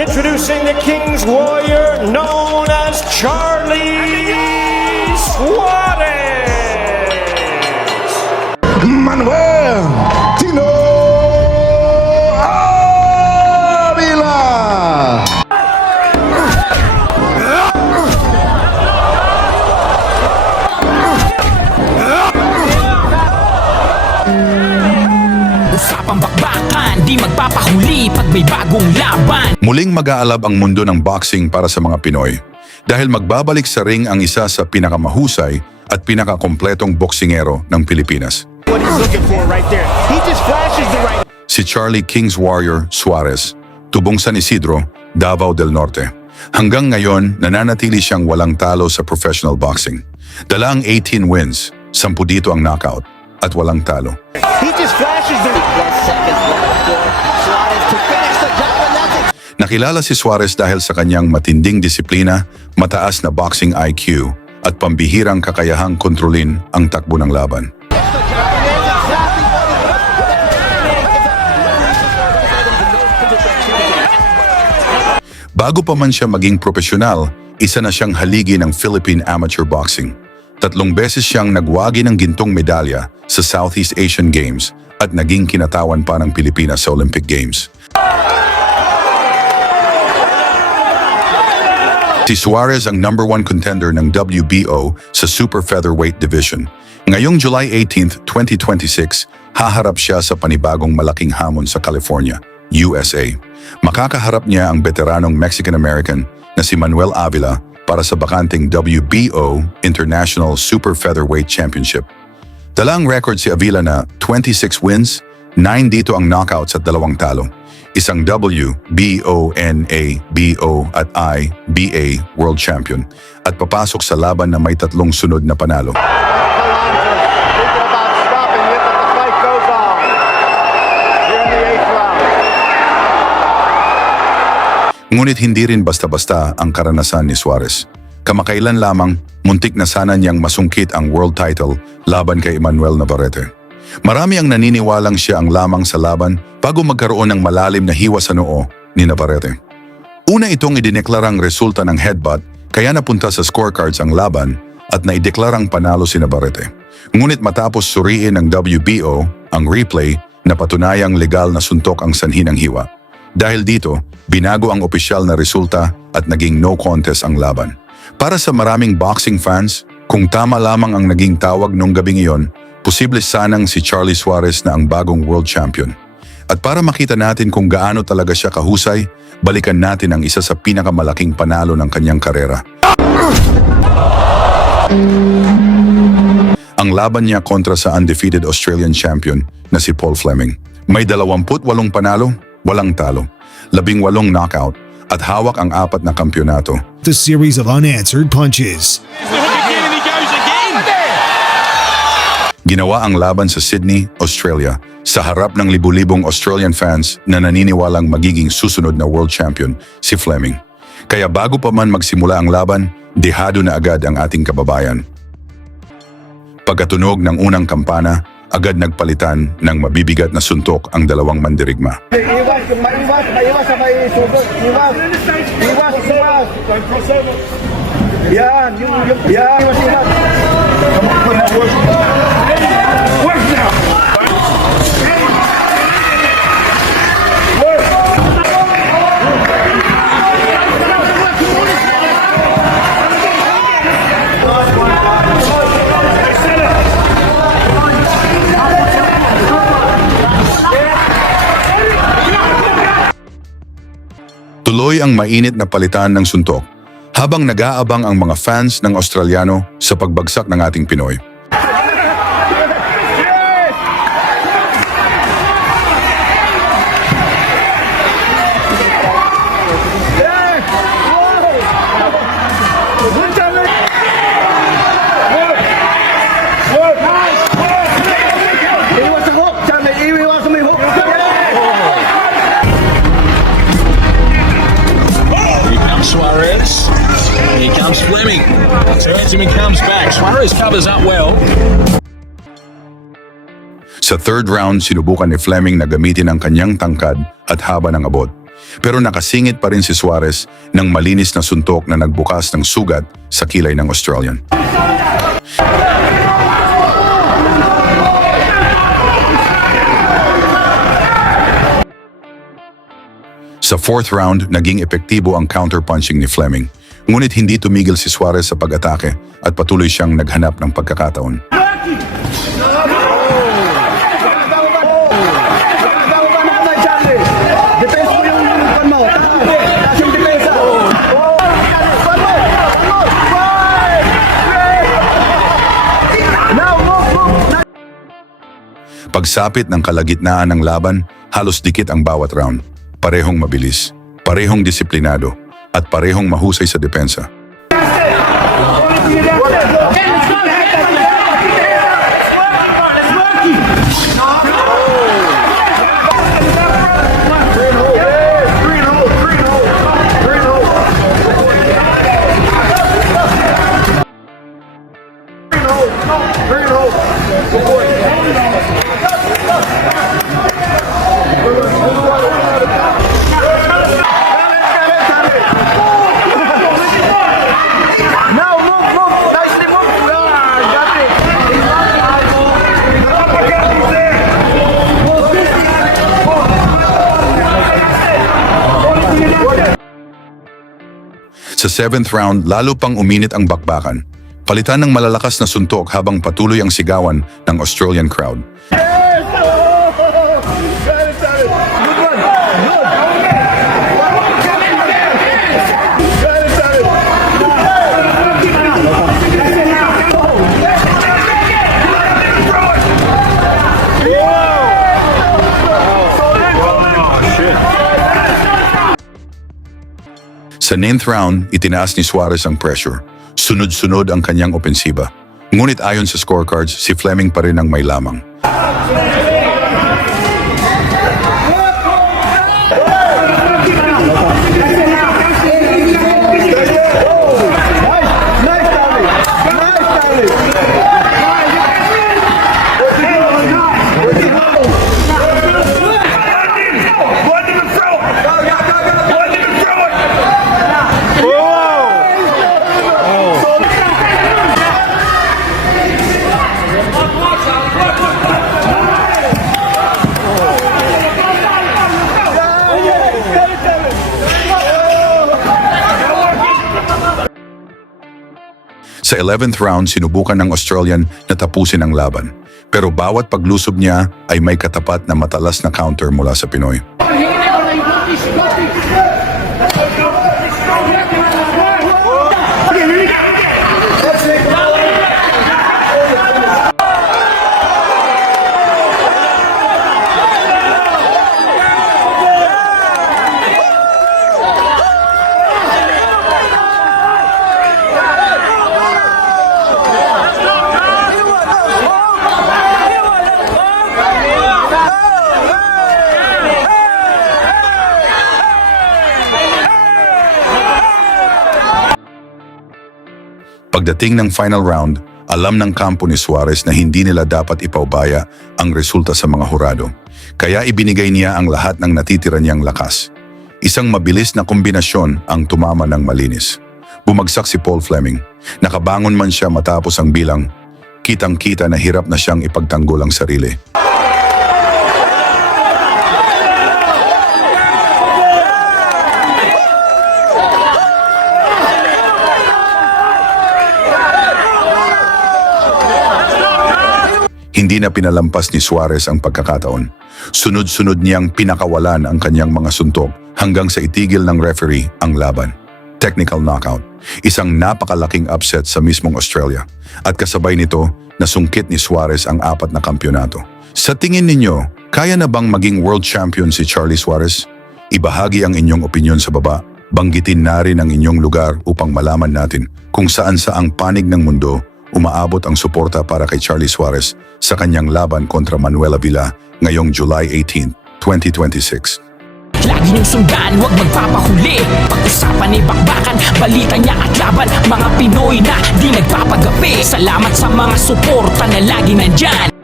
Introducing the King's Warrior, known as Charlie Suarez. Manuel Tino Avila. Usapang bakbakan, di magpapahuli pag may bagong laban. Muling mag-aalab ang mundo ng boxing para sa mga Pinoy dahil magbabalik sa ring ang isa sa pinakamahusay at pinakakompletong boksingero ng Pilipinas. What he's looking for right there. He just flashes the right. Si Charlie King's Warrior Suarez, tubong San Isidro, Davao del Norte. Hanggang ngayon, nananatili siyang walang talo sa professional boxing. Dala ang 18 wins, 10 dito ang knockout, at walang talo. He just flashes the seconds left for Suarez to finish the job, and that's it. Nakilala si Suarez dahil sa kanyang matinding disiplina, mataas na boxing IQ, at pambihirang kakayahang kontrolin ang takbo ng laban. Bago pa man siya maging profesional, isa na siyang haligi ng Philippine Amateur Boxing. 3 beses siyang nagwagi ng gintong medalya sa Southeast Asian Games at naging kinatawan pa ng Pilipinas sa Olympic Games. Si Suarez ang #1 contender ng WBO sa Super Featherweight Division. Ngayong July 18, 2026, haharap siya sa panibagong malaking hamon sa California, USA. Makakaharap niya ang veteranong Mexican-American na si Manuel Avila para sa bakanting WBO International Super Featherweight Championship. Dala ang record si Avila na 26 wins, 9 dito ang knockouts at 2 talo. Isang WBO, NABO at IBA World Champion at papasok sa laban na may 3 sunod na panalo. Ngunit hindi rin basta-basta ang karanasan ni Suarez. Kamakailan lamang, muntik na sana niyang masungkit ang world title laban kay Emmanuel Navarrete. Marami ang naniniwalang siya ang lamang sa laban bago magkaroon ng malalim na hiwa sa noo ni Navarrete. Una itong idineklarang resulta ng headbutt kaya napunta sa scorecards ang laban at naideklarang panalo si Navarrete. Ngunit matapos suriin ng WBO ang replay, napatunayang legal na suntok ang sanhi ng hiwa. Dahil dito, binago ang opisyal na resulta at naging no contest ang laban. Para sa maraming boxing fans, kung tama lamang ang naging tawag nung gabing iyon, posible sanang si Charlie Suarez na ang bagong world champion. At para makita natin kung gaano talaga siya kahusay, balikan natin ang isa sa pinakamalaking panalo ng kanyang karera. Ang laban niya kontra sa undefeated Australian champion na si Paul Fleming. May 28 panalo, walang talo, 18 knockout, at hawak ang 4 na kampyonato. The series of unanswered punches. Ginawa ang laban sa Sydney, Australia, sa harap ng libu-libong Australian fans na naniniwalang magiging susunod na world champion si Fleming. Kaya bago pa man magsimula ang laban, dehado na agad ang ating kababayan. Pagkatunog ng unang kampana, agad nagpalitan ng mabibigat na suntok ang 2 mandirigma. Maiwas sa may sugod. Iwas. Yan, iwas. Tuloy ang mainit na palitan ng suntok habang nag-aabang ang mga fans ng Australiano sa pagbagsak ng ating Pinoy. Suarez. Here comes Fleming. Turns him and comes back. Suarez covers up well. Sa third round, sinubukan ni Fleming na gamitin ang kanyang tangkad at haba ng abot. Pero nakasingit pa rin si Suarez ng malinis na suntok na nagbukas ng sugat sa kilay ng Australian. Sa fourth round, naging epektibo ang counterpunching ni Fleming. Ngunit hindi tumigil si Suarez sa pag-atake at patuloy siyang naghanap ng pagkakataon. Defense mo yung pan mo. Taas yung depensa. Pagsapit ng kalagitnaan ng laban, halos dikit ang bawat round. Parehong mabilis, parehong disiplinado, at parehong mahusay sa depensa. Sa seventh round, lalo pang uminit ang bakbakan. Palitan ng malalakas na suntok habang patuloy ang sigawan ng Australian crowd. Sa ninth round, itinaas ni Suarez ang pressure. Sunod-sunod ang kanyang opensiba. Ngunit ayon sa scorecards, si Fleming pa rin ang may lamang. Sa 11th round, sinubukan ng Australian na tapusin ang laban. Pero bawat paglusob niya ay may katapat na matalas na counter mula sa Pinoy. Pagdating ng final round, alam ng kampo ni Suarez na hindi nila dapat ipaubaya ang resulta sa mga hurado. Kaya ibinigay niya ang lahat ng natitira niyang lakas. Isang mabilis na kombinasyon ang tumama ng malinis. Bumagsak si Paul Fleming. Nakabangon man siya matapos ang bilang. Kitang-kita na hirap na siyang ipagtanggol ang sarili. Hindi na pinalampas ni Suarez ang pagkakataon. Sunod-sunod niyang pinakawalan ang kanyang mga suntok hanggang sa itigil ng referee ang laban. Technical knockout. Isang napakalaking upset sa mismong Australia. At kasabay nito, nasungkit ni Suarez ang 4 na kampyonato. Sa tingin ninyo, kaya na bang maging world champion si Charlie Suarez? Ibahagi ang inyong opinyon sa baba. Banggitin na rin ang inyong lugar upang malaman natin kung saan sa ang panig ng mundo umaabot ang suporta para kay Charlie Suarez sa kanyang laban kontra Manuel Avila ngayong July 18, 2026. Lagi niyong sundan, huwag magpapahuli. Pag-usapan ay bakbakan, balita niya at laban. Mga Pinoy na di nagpapagapi. Salamat sa mga suporta na lagi nandyan.